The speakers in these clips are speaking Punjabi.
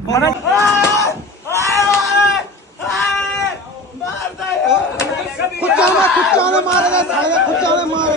ਖੁੱਚਾ ਮਾਰਦਾ ਸਾਲੇ ਖੁੱਚਾ ਮਾਰ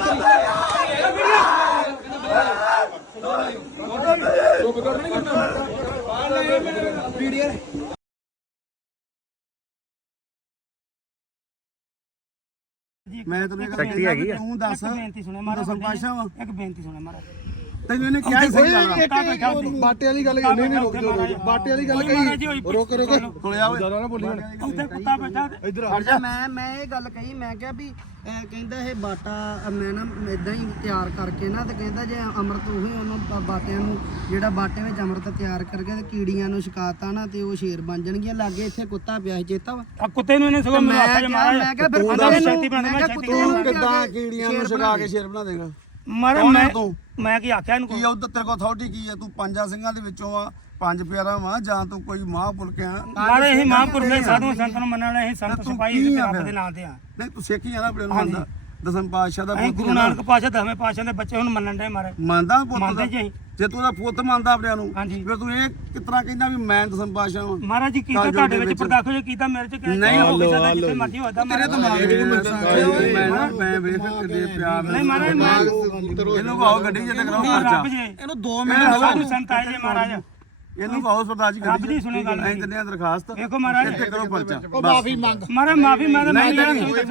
ਮੈਂ ਤੈਨੂੰ ਇੱਕ ਸ਼ਕਤੀ ਹੈਗੀ ਆ। ਤੂੰ ਦੱਸ ਬੇਨਤੀ ਸੁਣੇ ਮਾਰਾ ਸੰਪਾਸ਼ਾ ਵਾ ਇੱਕ ਬੇਨਤੀ ਸੁਣੇ ਮਾਰਾ ਤੈਨੂੰ ਇਹਨੇ ਕਿਹਾ ਸਹੀ ਲੱਗਦਾ ਬਾਟੇ ਵਾਲੀ ਗੱਲ ਨਹੀਂ ਨਹੀਂ ਰੁਕ ਜਾ ਬਾਟੇ ਵਾਲੀ ਗੱਲ ਕਹੀ ਰੁਕ ਕੋਲਿਆ ਓਏ ਜ਼ਿਆਦਾ ਨਾ ਬੋਲੀ ਹੁਣ ਉੱਥੇ ਕੁੱਤਾ ਬੈਠਾ ਇੱਧਰ ਹਟ ਜਾ ਮੈਂ ਇਹ ਗੱਲ ਕਹੀ ਮੈਂ ਕਿਹਾ ਵੀ ਕਹਿੰਦਾ ਇਹ ਬਾਟਾ ਮੈਂ ਨਾ ਇਦਾਂ ਹੀ ਤਿਆਰ ਕਰਕੇ ਨਾ ਤੇ ਕਹਿੰਦਾ ਜੇ ਅੰਮ੍ਰਿਤ ਉਹੀ ਉਹਨੂੰ ਬਾਟਿਆਂ ਨੂੰ ਜਿਹੜਾ ਬਾਟੇ ਵਿੱਚ ਅੰਮ੍ਰਿਤ ਤਿਆਰ ਕਰਕੇ ਤੇ ਕੀੜੀਆਂ ਨੂੰ ਛਕਾਤਾ ਨਾ ਤੇ ਉਹ ਸ਼ੇਰ ਬਣ ਜਾਣਗੀਆਂ ਲਾਗੇ ਇੱਥੇ ਕੁੱਤਾ ਪਿਆ ਸੀ ਚੇਤਾ ਵਾ ਆ ਕੁੱਤੇ ਨੂੰ ਇਹਨੇ ਸਗੋਂ ਮੈਨੂੰ ਆਖਿਆ ਮਾਰਾ ਮੈਂ ਕਿਹਾ ਫਿਰ ਤੂੰ ਕਿੱਦਾਂ ਕੀੜੀਆਂ ਨੂੰ ਛਗਾ ਕੇ ਸ਼ੇਰ ਬਣਾ ਦੇਗਾ ਮਾਰਾ ਮੈਂ ਕੀ ਆਖਿਆ ਇਹਨੂੰ ਕੀ ਆ ਉਧਰ ਤੇਰੇ ਕੋਲ ਅਥਾਰਟੀ ਕੀ ਆ ਤੂੰ ਪੰਜਾਂ ਸਿੰਘਾਂ ਦੇ ਵਿੱਚੋਂ ਆ ਪੰਜ ਪਿਆਰਾ ਵਾ ਜਾਂ ਤੂੰ ਕੋਈ ਮਹਾਂਪੁਰਖਿਆ ਮਾਰੇ ਇਹ ਮਹਾਂਪੁਰਖ ਦੇ ਸਾਧੂ ਸੰਤਾਂ ਨੂੰ ਮੰਨਣ ਵਾਲੇ ਇਹ ਸੰਤ ਸਿਪਾਹੀ ਦੇ ਰੱਬ ਦੇ ਨਾਂ ਤੇ ਆ ਨਹੀਂ ਤੂੰ ਸਿੱਖ ਹੀ ਆ ਨਾ ਆਪਣੇ ਨੂੰ ਮੰਨਦਾ ਦਸਮ ਪਾਤਸ਼ਾਹ ਦਾ ਅਸੀਂ ਗੁਰੂ ਨਾਨਕ ਪਾਤਸ਼ਾਹ ਦਸਵੇਂ ਪਾਤਸ਼ਾਹ ਦੇ ਬੱਚੇ ਹੁਣ ਮੰਨਣ ਦੇ ਮਾਰੇ ਮੰਨਦਾ ਪੁੱਤ ਮੰਨਦੇ ਦਾ ਜੀ ਅਸੀਂ। ਜੇ ਤੂੰ ਉਹਦਾ ਪੁੱਤ ਮੰਨਦਾ ਆਪਣਿਆਂ ਨੂੰ ਹਾਂਜੀ। ਫਿਰ ਤੂੰ ਇਹ ਕਿਤਨਾ ਕਹਿੰਦਾ ਵੀ ਮੈਂ ਦਸਮ ਪਾਤਸ਼ਾਹ ਵਾਂ ਮਹਾਰਾਜ ਜੀ ਕੀਤਾ ਤੁਹਾਡੇ ਵਿੱਚ ਪਰਦਾਖ ਜੋ ਕੀਤਾ ਮੇਰੇ ਚ ਕਿਹਾ ਨਹੀਂ ਹੋ ਸਕਦਾ ਜਿੱਥੇ ਮਰਜ਼ੀ ਹੋਦਾ ਤੇਰੇ ਦਿਮਾਗ ਵਿੱਚ ਮੈਂ ਵੇਖ ਕਿੱਡੇ ਪਿਆਰ ਨਹੀਂ ਮਹਾਰਾਜ ਮੈਂ ਇਹਨੂੰ ਭਾਓ ਗੱਡੀ ਜਿੱਤੇ ਕਰਾਓ ਰੱਬ ਖਰਚਾ ਜੀ ਇਹਨੂੰ 2 ਸਾਧੂ ਸੰਤ ਆਏ ਜੀ ਮਹਾਰਾਜ ਇਹਨੂੰ ਭਾਓ ਸਰਦਾਰ ਜੀ ਰੱਬ ਦੀ ਸੁਣੀ ਗੱਲ ਅਸੀਂ ਦਿੰਦੇ ਆ ਦਰਖਾਸਤ ਵੇਖੋ ਮਹਾਰਾਜ ਇੱਥੇ ਕਰੋ ਪਰਚਾ ਮਾਫੀ ਮੰਗ ਮਹਾਰਾਜ ਮਾਫੀ ਮੈਂ ਤਾਂ ਨਹੀਂ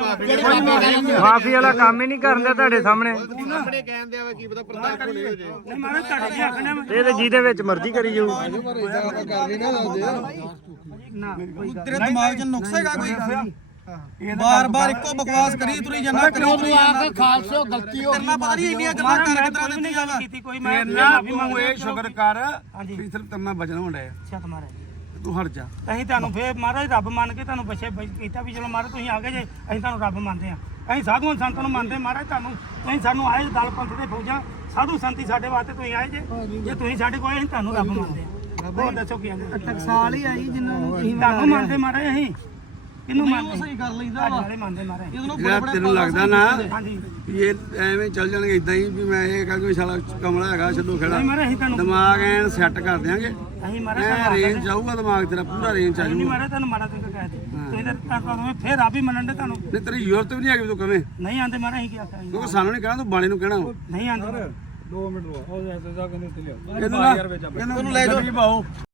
ਮਾਫੀ ਵਾਲਾ ਕੰਮ ਹੀ ਨਹੀਂ ਕਰਦੇ ਤੁਹਾਡੇ ਸਾਹਮਣੇ ਆਪਣੇ ਕਹਿੰਦੇ ਆ ਕੀ ਪਤਾ ਪਰਦਾ ਖੋਲੇ ਹੋ ਜੇ ਨਹੀਂ ਮਹਾਰਾਜ ਤੁਹਾਡੇ ਜੀ ਆਖਣਾ ਇਹ ਤੇ ਜਿਹਦੇ ਵਿੱਚ ਮਰਜ਼ੀ ਕਰੀ ਜਾਊ ਪਰ ਇਦਾਂ ਆਪਾਂ ਕਰ ਨਹੀਂ ਨਾ ਸਕਦੇ ਨਾ ਤੇਰੇ ਦਿਮਾਗ 'ਚ ਨੁਕਸ ਹੈਗਾ ਕੋਈ ਬਾਰ-ਬਾਰ ਇੱਕੋ ਬਕਵਾਸ ਕਰੀ ਤੁਰੀ ਜਾਂਦਾ ਕਰੀ ਤੁਰੀ ਜਾਂਦਾ ਖਾਲਸੋ ਗਲਤੀ ਹੋ ਕਰਨਾ ਪਤਾ ਨਹੀਂ ਇੰਨੀਆਂ ਗੱਲਾਂ ਮਹਾਰਾਜ ਕਰ ਮੈਂ ਕਿਤਰਾ ਕੋਈ ਨਹੀਂ ਗੱਲ ਕੀਤੀ ਕੋਈ ਮੈਂ ਨਾ ਮਾਫੀ ਤੂੰ ਮੰਗ ਇਹ ਸ਼ੁਕਰ ਕਰ ਹਾਂਜੀ। ਵੀ ਸਿਰਫ ਤੇਰੇ ਨਾਲ ਬਚਨ ਹੁੰਦਾ ਹੈ ਅੱਛਾ ਮਹਾਰਾਜ ਤੂੰ ਹਟ ਜਾ ਅਸੀਂ ਤੁਹਾਨੂੰ ਫੇਰ ਮਹਾਰਾਜ ਰੱਬ ਮੰਨ ਕੇ ਤੁਹਾਨੂੰ ਬਚੇ ਕੀਤਾ ਵੀ ਚਲੋ ਮਹਾਰਾਜ ਤੁਸੀਂ ਆ ਗਏ ਜੇ ਅਸੀਂ ਤੁਹਾਨੂੰ ਰੱਬ ਮੰਨਦੇ ਆ ਅਸੀਂ ਸਾਧੂਆਂ ਸੰਤਾਂ ਨੂੰ ਮੰਨਦੇ ਮਹਾਰਾਜ ਤੁਹਾਨੂੰ ਤੁਸੀਂ ਸਾਨੂੰ ਆਏ ਦਲ ਪੰਥ ਦੇ ਫੌਜਾਂ ਸਾਧੂ ਸੰਤੀ ਸਾਡੇ ਵਾਸਤੇ ਤੁਸੀਂ ਆਏ ਜੇ ਤੁਸੀਂ ਸਾਡੇ ਕੋਲ ਅਸੀਂ ਤੁਹਾਨੂੰ ਰੱਬ ਮੰਨਦੇ ਆ ਹੋਰ ਦੱਸੋ ਕੀ ਆਂਦੇ ਟਕਸਾਲ ਹੀ ਆਈ ਜਿੰਨਾਂ ਨੂੰ ਤੁਸੀਂ ਤੁਹਾਨੂੰ ਮੰਨਦੇ ਮਹਾਰਾਜ ਅਸੀਂ ਕਿਹਨੂੰ ਮੰਨਦੇ ਸਹੀ ਕਰ ਲੈਂਦਾ ਵਾਲੇ ਮੰਨਦੇ ਮਹਾਰਾਜ ਯਾਰ ਤੈਨੂੰ ਲੱਗਦਾ ਨਾ ਹਾਂਜੀ ਵੀ ਇਹ ਐਵੇਂ ਚੱਲ ਜਾਣਗੇ ਇਦਾਂ ਹੀ ਵੀ ਮੈਂ ਇਹ ਕਹਾਂ ਕੋਈ ਸਾਲਾ ਕਮਲਾ ਹੈਗਾ ਛੱਡੋ ਖੇੜਾ ਨਹੀਂ ਮਹਾਰਾਜ ਅਸੀਂ ਤੁਹਾਨੂੰ ਦਿਮਾਗ ਐਨ ਸੈੱਟ ਕਰ ਦਿਆਂਗੇ ਅਸੀਂ ਮਹਾਰਾਜ ਐ ਤੁਹਾਨੂੰ ਰੇਂਜ ਜਾਊਗਾ ਦਿਮਾਗ ਤੇਰਾ ਪੂਰਾ ਰੇਂਜ ਚ ਆ ਨਹੀਂ ਜਾਊਗਾ ਮਹਾਰਾਜ ਤੁਹਾਨੂੰ ਮਾੜਾ ਤਰੀਕਾ ਕਹਿ ਦੇ ਤੁਸੀਂ ਤਾਂ ਤੁਹਾਨੂੰ ਫੇਰ ਰੱਬ ਹੀ ਮੰਨਣ ਦੇ ਤੁਹਾਨੂੰ ਨਹੀਂ ਤੇਰੀ ਜ਼ਰੂਰਤ ਵੀ ਨਹੀਂ ਹੈਗੀ ਵੀ ਤੂੰ ਕਵੇਂ ਨਹੀਂ ਆਂਦੇ ਮਹਾਰਾਜ ਅਸੀਂ ਕੀ ਆਖਿਆ ਕਿਉਂਕਿ ਸਾਨੂੰ ਨਹੀਂ ਕਹਿਣਾ ਤੂੰ ਬਾਣੇ ਨੂੰ ਕਹਿਣਾ ਨਹੀਂ ਆਂਦੇ ਇਹਨੂੰ ਲੈ ਜਾਓ